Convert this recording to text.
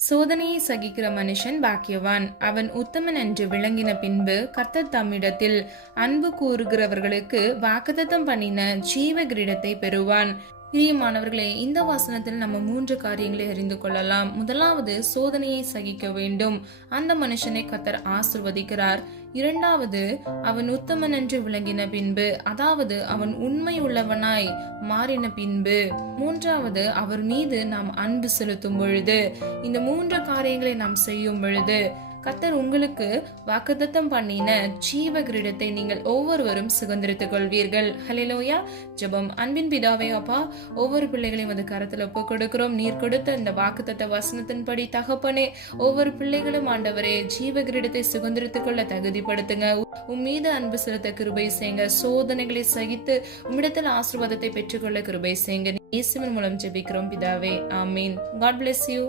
சோதனையை சகிக்கிற மனுஷன் பாக்கியவான், அவன் உத்தமன் என்று விளங்கின பின்பு கர்த்தர் தம்மிடத்தில் அன்பு கூறுகிறவர்களுக்கு வாக்குத்தத்தம் பண்ணின ஜீவ கிரீடத்தை பெறுவான். பிரியமானவர்களே, இந்த வசனத்தில் நம்ம 3 காரியங்களை அறிந்து கொள்ளலாம். முதலாவது, சோதனையை சகிக்க வேண்டும். அந்த மனுஷனை கர்த்தர் ஆசிர்வதிக்கிறார். இரண்டாவது, அவன் உத்தமன் என்று விளங்கின பின்பு, அதாவது அவன் உண்மை உள்ளவனாய் மாறின பின்பு. மூன்றாவது, அவர் மீது நாம் அன்பு செலுத்தும் பொழுது. இந்த 3 காரியங்களை நாம் செய்யும் பொழுது கர்த்தர் உங்களுக்கு வாக்குத்தத்தம் பண்ணின ஜீவ கிரீடத்தை நீங்கள் ஒவ்வொருவரும் சுதந்திரித்துக் கொள்வீர்கள். ஹல்லேலூயா. ஜெபம். அன்பின் பிதாவே, அப்பா, ஒவ்வொரு பிள்ளைகளையும் அது கரத்துல ஒப்பு கொடுக்கிறோம். நீர் கொடுத்த இந்த வாக்குத்தத்த வசனத்தின்படி தகப்பனே, ஒவ்வொரு பிள்ளைகளும் ஆண்டவரே ஜீவ கிரீடத்தை சுதந்திரித்துக் கொள்ள தகுதிப்படுத்துங்க. உம் மீது அன்பு செலுத்த கிருபை செய்யுங்க. சோதனைகளை சகித்து உம்மிடத்தில் ஆசீர்வாதத்தை பெற்றுக்கொள்ள கிருபை செய்யுங்க. இயேசுவின் மூலம் ஜெபிக்கிறோம் பிதாவே, ஆமீன். God bless you.